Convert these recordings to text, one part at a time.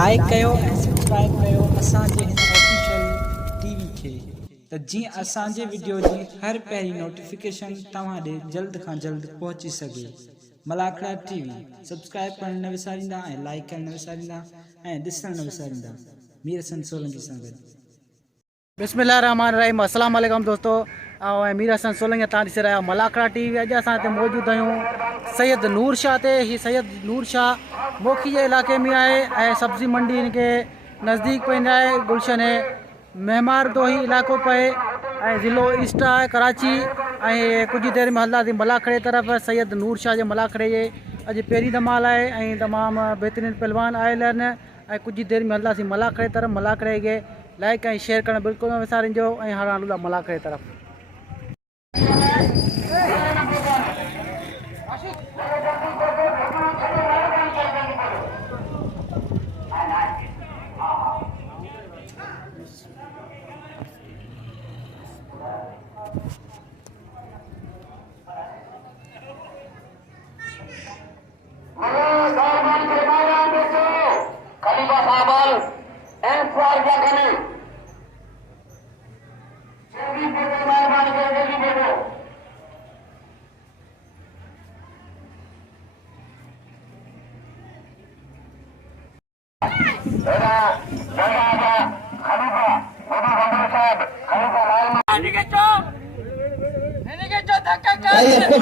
Like कयो ऐं subscribe कयो असांजे हिन ऑफिशियल टीवी खे त जीअं असांजे वीडियो जी हर पहिरीं नोटिफिकेशन तव्हां ॾे जल्द खां जल्द पहुची सघे। मलाखड़ा टीवी सब्सक्राइब करण न विसारींदा ऐं लाइक करण न विसारींदा ऐं ॾिसण न विसारींदा। मीर हसन सोलंकी सां गॾु। बिस्मिल्लाहिर्रहमानिर्रहीम। अस्सलाम वालेकुम दोस्तों। ऐं मीर हसन सोलंकी तव्हां ॾिसी रहिया मलाखड़ा टीवी। अॼु असां हिते मौजूदु आहियूं सैयद नूर शाह ते। हीअ सैयद नूर शाह मोखी जे इलाइक़े में आहे ऐं सब्ज़ी मंडी हिन खे नज़दीक पवंदा आहे। गुलशन मेहमार दोही इलाइक़ो पए ऐं ज़िलो ईस्ट आहे कराची। ऐं कुझु देरि में हलंदासीं मलाखड़े तरफ़। सैयद नूर शाह जे मलाखड़े जे अॼु पहिरीं धमाल आहे ऐं तमामु बहितरीनु पहलवान आयल आहिनि ऐं कुझु देरि में हलंदासीं मलाखड़े तरफ़। मलाखड़े खे लाइक ऐं शेयर करणु बिल्कुलु न विसारिजो ऐं हाणे हलूं था मलाखड़े तरफ़।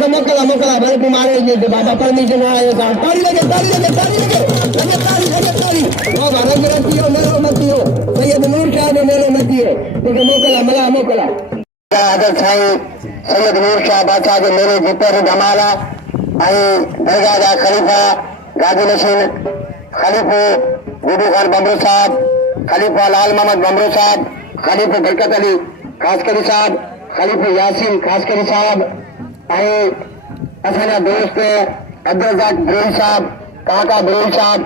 मोकला मोकला भले बीमारे बाबा परमिशन आए ताली लगे ताली लगे ताली लगे लगे ताली लगे ताली बाबा रंग रंगियो मेरो मतियो सैयद नूर शाह ने मेरो मतियो तो मोकला मला मोकला हजरत साईं सैयद नूर शाह बादशाह जो मेरो जिपर जमाला आई दरगाह जा खलीफा गाजी नशीन खलीफो गुडू खान बमरू साहब खलीफा लाल मोहम्मद बमरू साहब खलीफो बरकत अली खासकरी साहब खलीफो यासीन खासकरी साहब असांजा दोस्त अब्दुल बरोल साहब काका बरोल साहब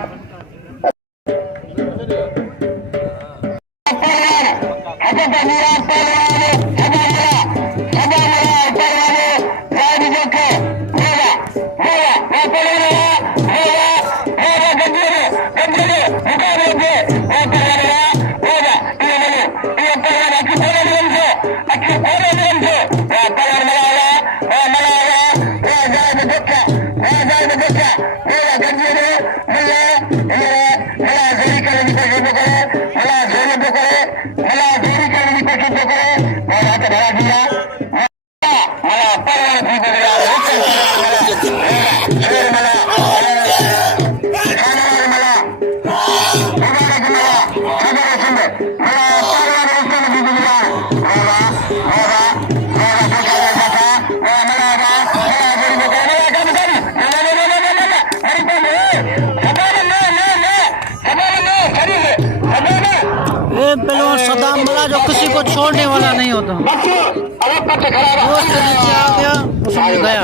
पहलवान सदाम मला जो किसी को छोड़ने वाला नहीं होता। दोस्त नीचे आ गया उसमें गया।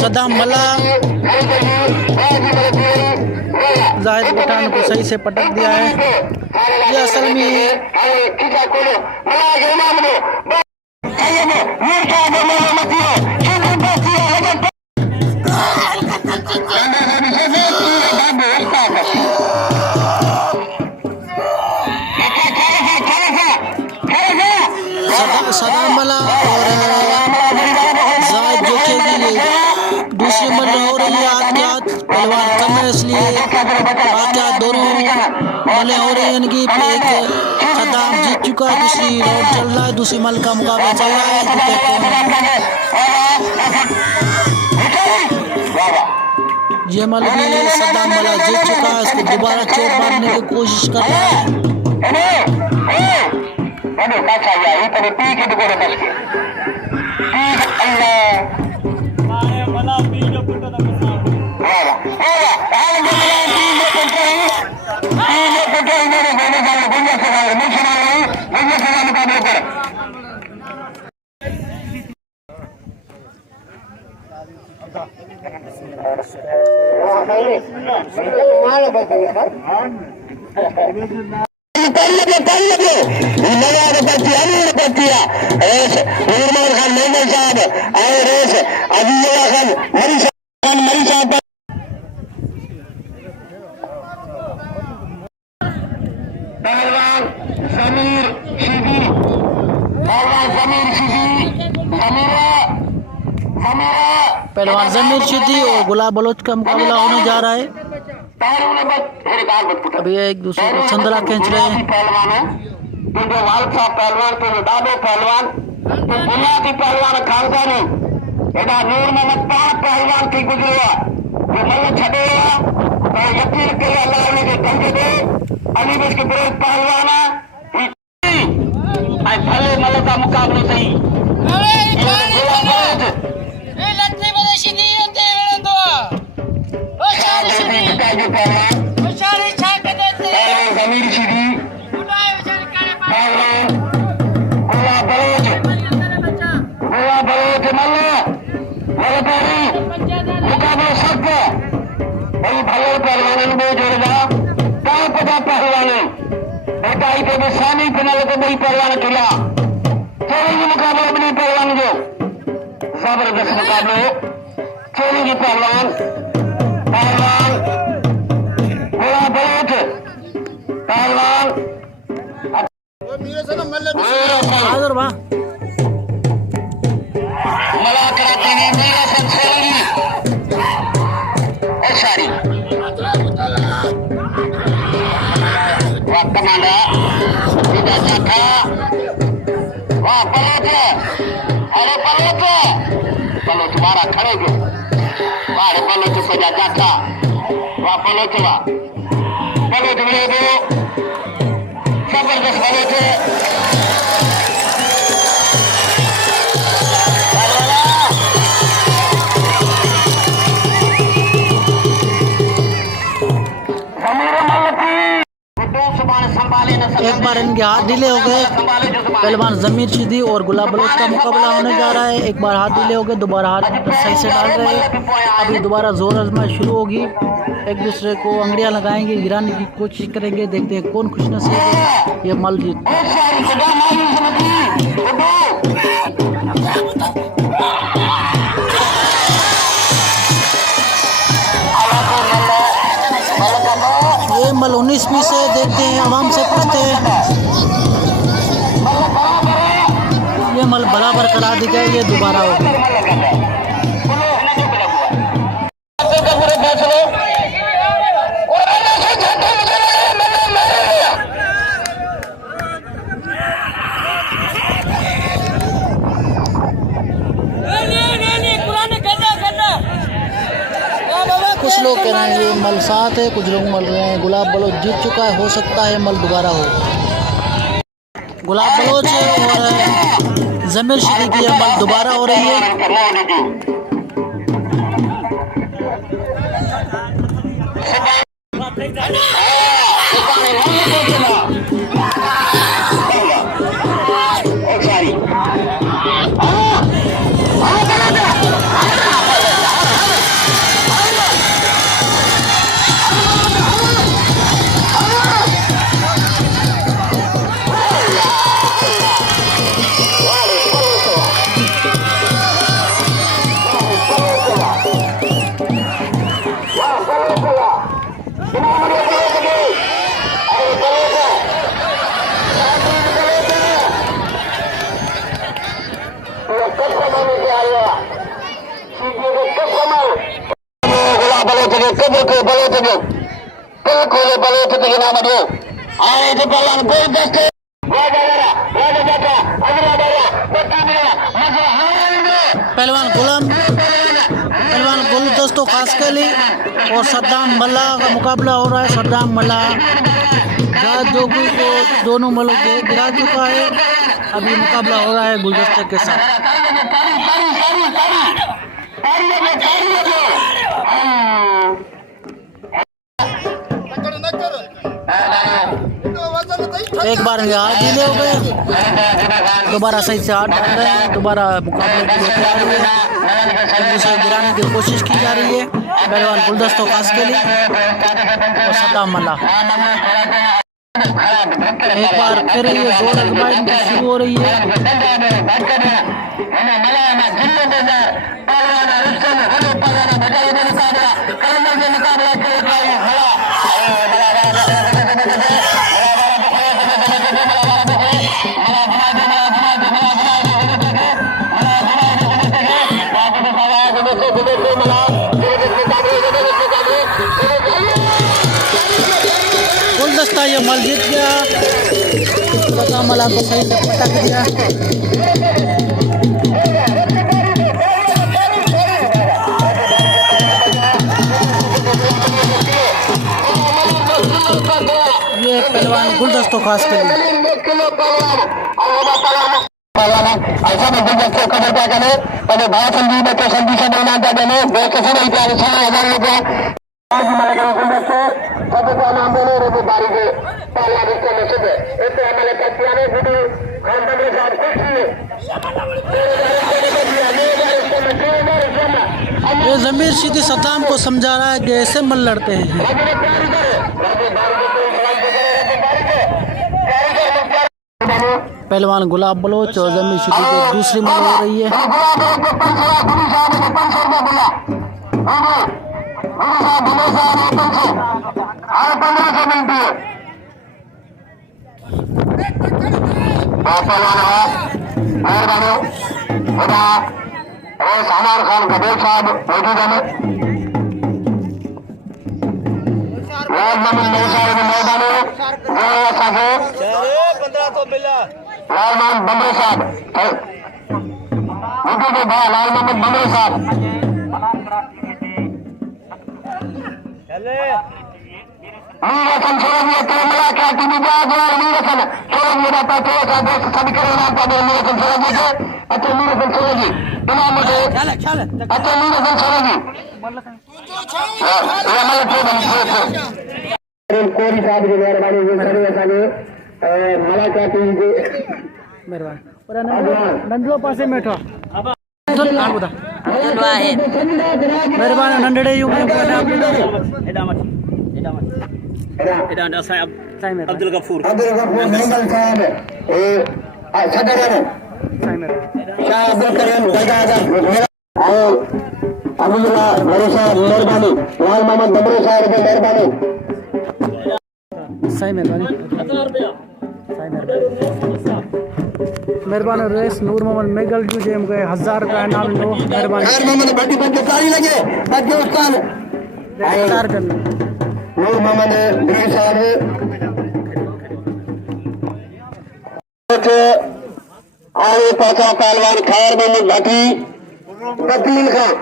सदाम मला जाहिद पठान को सही से पटक दिया है। ये असल में सदाम मला और जाहिद जोखे की दूसरी मल हो रही है। आत्यात पहलवान कम है इसलिए आत्यात दोनों मलें हो रही हैं। इनकी एक सदाम जीत चुका है, दूसरी राउंड चल रहा है, दूसरी मल का मुकाबला चल रहा है। ये मल भी सदाम मला जीत चुका है, इसको दोबारा चोट मारने की कोशिश कर रहा है। पहलवान जमीर शिदी, पहलवान जमीर शिदी और गुलाब बलोच का मुकाबला होने जा रहा है। अभी ये एक दूसरे को संदला खींच रहे हैं। पहलवान तो दादो पहलवान तो बुनियादी पहलवान खानदानी एडा नूर मोहम्मद पाक पहलवान की गुजरिया जो मल छड़े तो यकीन के अल्लाह ने के कंज दे अली बस के विरोध पहलवान आई भले मल का मुकाबलो सही जबरदस्त मुकाबलो चोरी की पहलवान पहलवान गोला बलोच पहलवान मला कराती हुई मीरा संसोली और सारी वाह कमांडा सीधा चाखा वाह बलोच अरे बलोच बलोच मारा खड़े गए वाह बलोच सजा जाता वाह बलोच मिले दो जबरदस्त बलोच एक बार इनके हाथ ढीले हो गए। पहलवान जमीर शिदी और गुलाब बलोच का मुकाबला होने जा रहा है। एक बार हाथ ढीले हो गए, दोबारा हाथ सही से डाल रहे हैं। अभी दोबारा जोर आजमाइश शुरू होगी। एक दूसरे को अंगड़ियां लगाएंगे, गिराने की कोशिश करेंगे। देखते हैं कौन खुशनसीब है, ये मल जीत। ये मल 19वीं से देखते हैं, आवाम से पूछते हैं। ये मल बराबर करा दी गई, ये दोबारा होगी। कुछ लोग कह रहे हैं ये मल 7 है, कुछ लोग मल रहे हैं गुलाब बलोच जीत चुका है, हो सकता है मल दोबारा हो। गुलाब बलोच और जमीर शिदी की मल दोबारा हो रही है। पहलवान गुलदस्तों खास के लिए और सद्दाम मल्ला का मुकाबला हो रहा है। सद्दाम मल्ला जोगी को दोनों मल्लों को गिरा चुका है। अभी मुकाबला हो रहा है गुलदस्ते के साथ। एक बार हाथ ढीले हो गए, दोबारा सही से हाथ डाल रहे हैं। दोबारा मुकाबले की तैयारी है, एक दूसरे गिराने की कोशिश की जा रही है। पहलवान गुलदस्तों खास के लिए और सद्दाम मल्ला। एक बार फिर ये दौड़ आजमाइश शुरू हो रही है। गुलदस्ता ये मल जीत गया, पता मला को सही से पटक दिया। ये पहलवान गुलदस्तों खास के लिए ऐसा गुलदस्तों का क्या करें पहले भारत संधि में तो संधि से निर्माण कर देने 2,6,000 रुपये नाम बोले रे बारी के पहला रिश्ते में सुबह इससे हमारे पतिया ने भी खानदान के साथ खुश हुए। ये जमीर सीधी सद्दाम को समझा रहा है कि ऐसे मल लड़ते हैं। पहलवान गुलाब बलोच और जमीर सीधी की दूसरी मल हो रही है। सामान खान कबीर साहब मौजूद है लाल मोहम्मद बंबरे साहब लाल मोहम्मद बंबरे साहब कोरी साहब जी मेहरबानी नंदलो पासे बैठो मेहरबान नंढड़े अब्दुल गफूर मेहरबानी लाल मोहम्मद बबरू साहब मेहरबानी सही मेहरबानी रेस नूर मोहम्मद मेगल जो जेम गए 1000 रुपया इनाम लो मेहरबानी मोहम्मद बड्डी बड्डी ताली लगे बड्डी उस्ताद नूर मोहम्मद मेगल साहब आगे पहुंचा पहलवान खैर मोहम्मद भट्टी तब्दील खान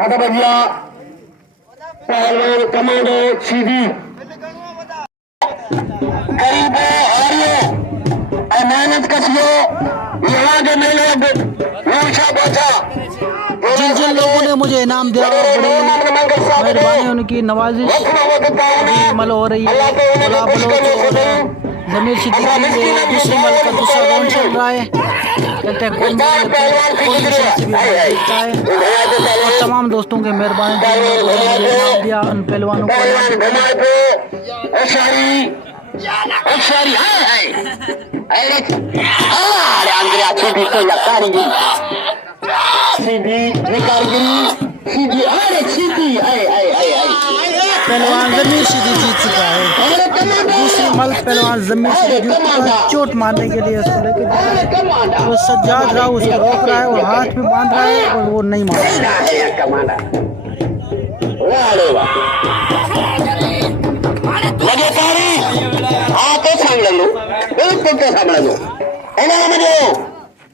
हटा बजिया पहलवान कमांडो सीधी गरीबो हारियो मेहनत कसियो यहाँ के मेले मूर्छा पहुंचा जिन जिन लोगों ने मुझे इनाम दिया बड़ी मेहरबानी उनकी नवाजिश मल हो रही है। गुलाब बलोच और जमीर सिद्दीकी दूसरी मल का दूसरा राउंड चल रहा है। कहते हैं और तमाम दोस्तों के मेहरबानी दिया उन पहलवानों पहलवान जमीर सीधी जीत चुका है। दूसरी मल पहलवान जमीर सीधी जीत चुका है। चोट मारने के लिए उसको लेके तो सज्जाद राव उसको रोक रहा है और हाथ में बांध रहा है और वो नहीं मार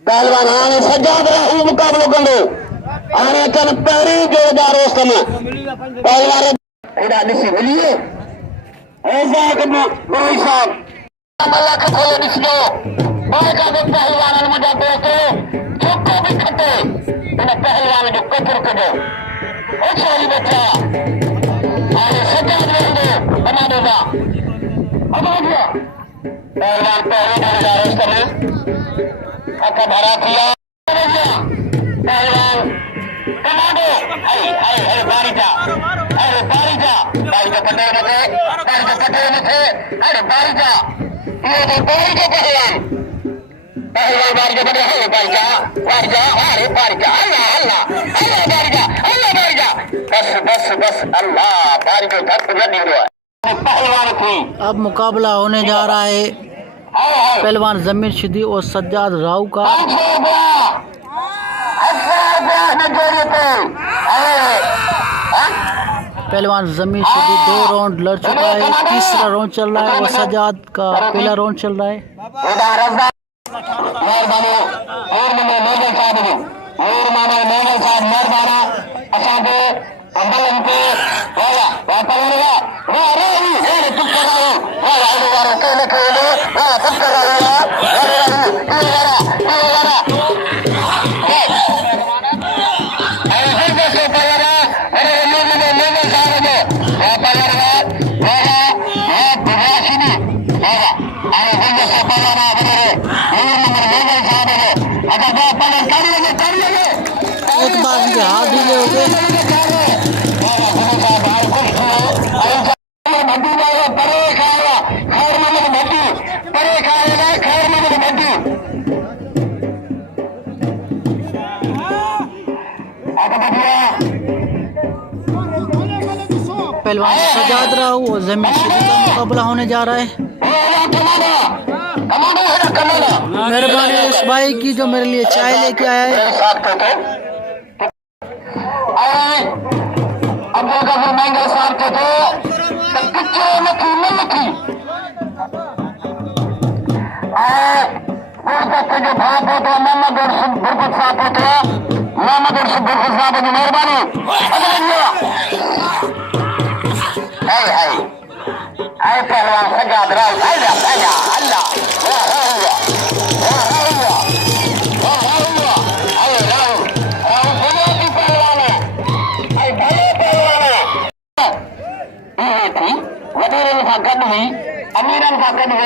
पहलवान हाणे सज्जाद राव मुकाबलो कंदो हाणे अचनि पहिरीं जोरदार ओस्तम पहलवान एॾा ॾिसी मिलियो ऐसा गुरु साहब लख खोले ॾिसजो पहलवान मुंहिंजा दोस्त छोको बि खटे हिन पहलवान जो कतरु कढो होशियारी वेठा हाणे सज्जाद रहंदो बनाडो जा पहलवान पहिरीं जोरदार ओस्तम हथ भरा किया पहलवान कमांडो अरे बारी जा जो पटेल थे बारी जो पटेल थे अरे बारी जा ये तो बारी जो पहलवान बारी जो पटेल है बारी जा अरे बारी जा अल्लाह बारी जा बस अल्लाह बारी जो धक नहीं हुआ पहलवान थी। अब मुकाबला होने जा रहा है पहलवान जमीर शिदी और सज्जाद राव का। पहलवान जमीर शिदी 2 राउंड लड़ चुका है, तीसरा राउंड चल रहा है और सज्जाद का पहला राउंड चल रहा है। एक बार इनके हाथ ढीले हो गए। पहलवान सज्जाद राव और जमीर शिदी का मुकाबला होने जा रहा है। मेहरबानी उस भाई की जो मेरे लिए चाय लेके आया है। अब्दुल गफूर मैंगल साहब के थे कच्चे मक्खी जो भाव होते मोहम्मद बुरफत साहब होते बुरफत साहब की मेहरबानी पहलवान सज्जाद राव अल्लाह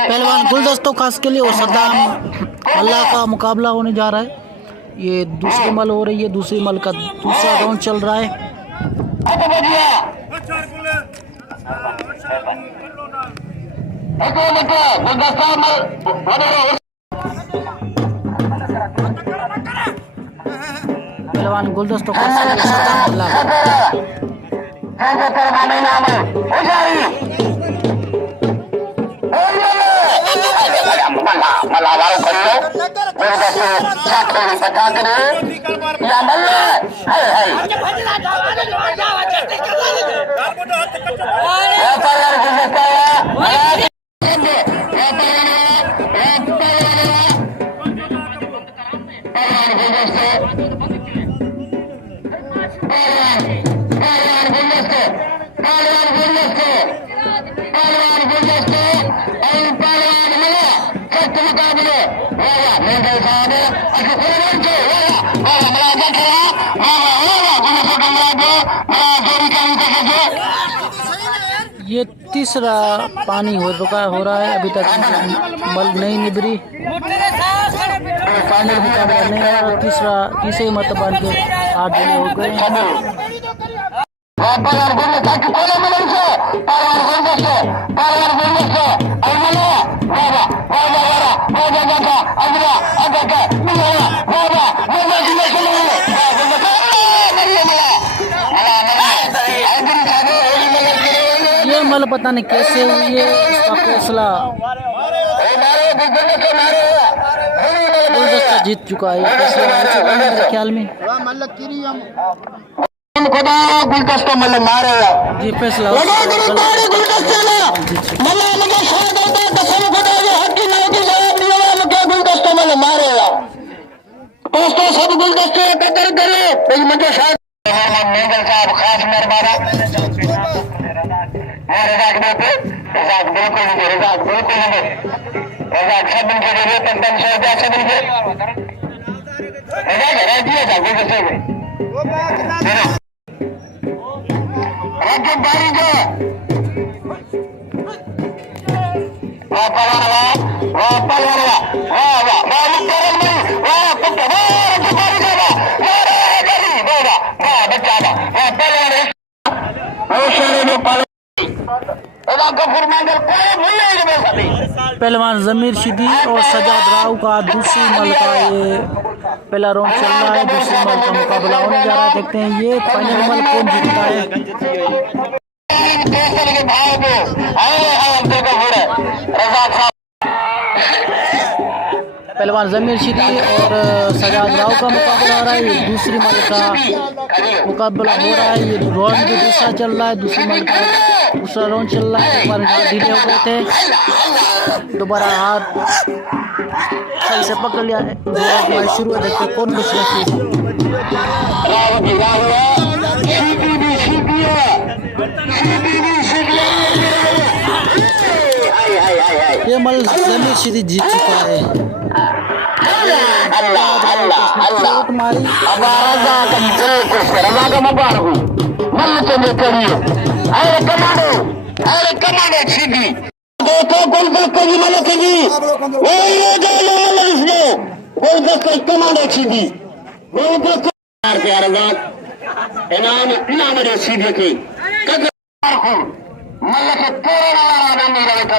पहलवान गुलदस्तों खास के लिए और सद्दाम अल्लाह का मुकाबला होने जा रहा है। ये दूसरी मल हो रही है, दूसरी मल का दूसरा राउंड चल रहा है। पहलवान गुलदस्तों खास के लिए सद्दाम अल्लाह मलावारों करो मेरे बच्चे छात्र बचा करे या मल्ले ये तीसरा पानी हो रहा है, अभी तक मल नहीं निभरी, फाइनल मुकाबला नहीं है और तीसरे मतबा के 8 जने हो गए। ये मल पता नहीं कैसे हुई है, इसका फैसला गुलदस्ता जीत चुका है। फैसला मेरे ख्याल में खुदा गुलदस्ता मल मारे जी फैसला दोस्तों सब गुलदस्ते एकत्र करे मुझे शायद मेंगल साहब खास मेहरबाना रजाक बिल्कुल नहीं रजाक सब इनके जरिए 500 रुपया सब इनके रजाक हरा दिया था गुलदस्ते में रजब बारी जो पहलवान जमीर शिदी और सजाद राव का दूसरी मल का ये पहला राउंड चल रहा है। दूसरी मल का मुकाबला होने जा रहा है। देखते हैं ये फाइनल मल कौन जीतता है। पहलवान जमीर शिदी और सजाद राव का मुकाबला हो रहा है। ये दूसरी मल का मुकाबला हो रहा है। ये राउंड भी दूसरा चल रहा है। दूसरी मल का दूसरा राउंड चल रहा है। एक बार हाथ ढीले हो गए थे, दोबारा हाथ सही से पकड़ लिया है। दोबारा शुरू है। देखते कौन कुछ ये मल जमीर शिदी जीत चुका है। चोट मारी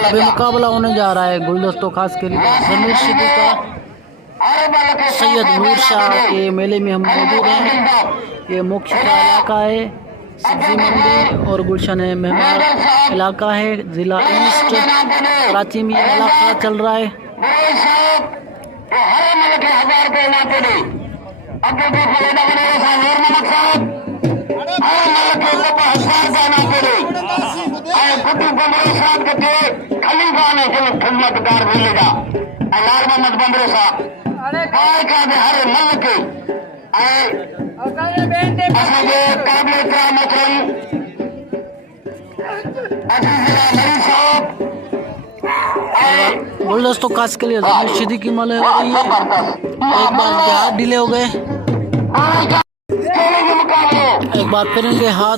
अभी मुकाबला होने जा रहा है गुलदस्तों खास के लिए जमीर शिदी का सैयद नूर शाह के मेले में हम मौजूद हैं। ये मुख्य का इलाका है, सब्जी मंडी और गुलशन मेहमान इलाका है। ज़िला ईस्ट कराची में ये इलाका चल रहा है। गुलदस्तों खास के लिए जमीर शिदी की मल हो रही है। एक बार इनके हाथ ढीले हो गए, एक बार फिर इनके हाथ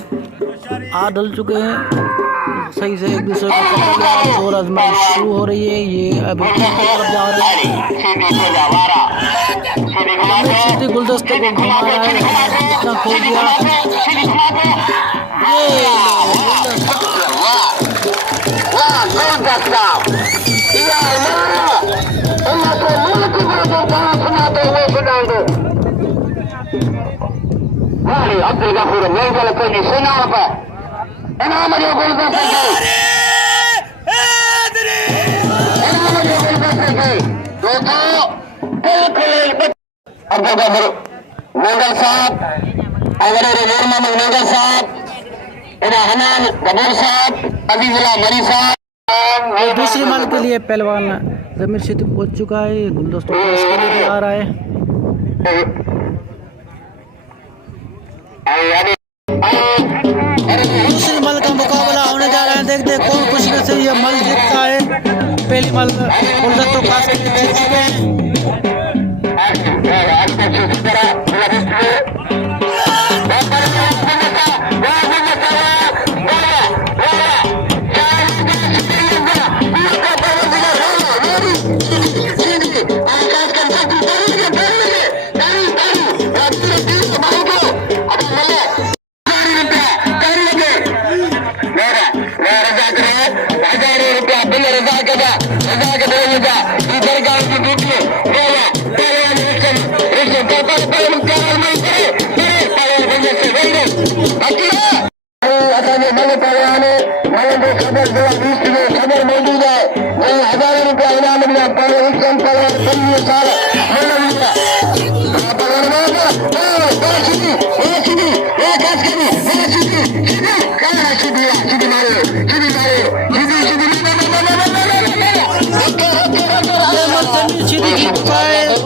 डल चुके हैं। सही से एक दूसरे को पकड़ लिया और आजमाइश शुरू हो रही है। ये अभी तरफ जा रही है। गुलदस्ते को घुमा रहा है, इतना खो दिया। अब्दुल गफूर मेंगल को सुना मेंगल साहब मेंगल साहब हनान गबूर साहब अजीजुल्लाह मरी साहब। दूसरी मल के लिए पहलवान जमीर शिदी पहुंच चुका है। गुलदस्तों आ रहा है। दूसरी मल का मुकाबला होने जा रहा है। देखते कौन खुशी से ये मल जीतता है। पहली मल गुलदस्तों खास के लिए जीत चुके हैं। खबर मौजूद है। 1000 रुपया इनाम मिला।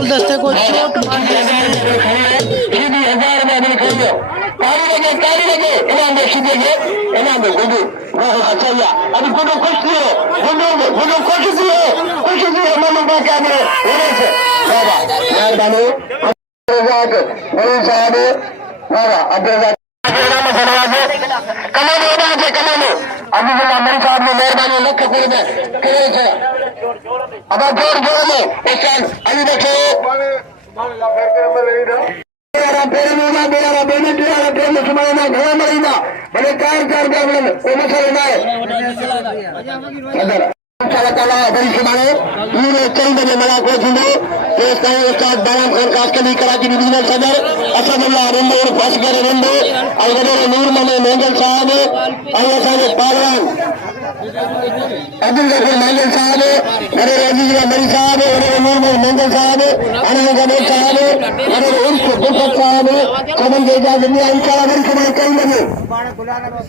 गुलदस्ते को चोट मारने अब जोर जोर में अभी देखो मिनट वाला ट्रेन में सुमाना घणा मरींदा भले 4 रुपया मिलनि कोई मसइलो न आहे सदर अल्लाह ताला वरी सुभाणे पूरे 4 बजे मुलाक़ात थींदो तेस ताईं उस्ताद बाराम खान कास्कली कराची डिवीजनल सदर असदुल्लाह रंदो उर्फ असगर रंदो ऐं वॾो नूर मोहम्मद मेंगल साहब ऐं असांजे पहलवान अब्दुल गफूर मेंगल साहब वॾो अजीज मरी साहब वॾो नूर मोहम्मद मेंगल साहब अनवर गबोर साहब वॾो उर्फ गुलफत साहब सभिनि खे इजाज़त ॾिनी आहे इंशाअल्लाह वरी सुभाणे 4 बजे सुभाणे गुलाम नबी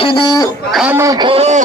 सीधी खानू छोड़ो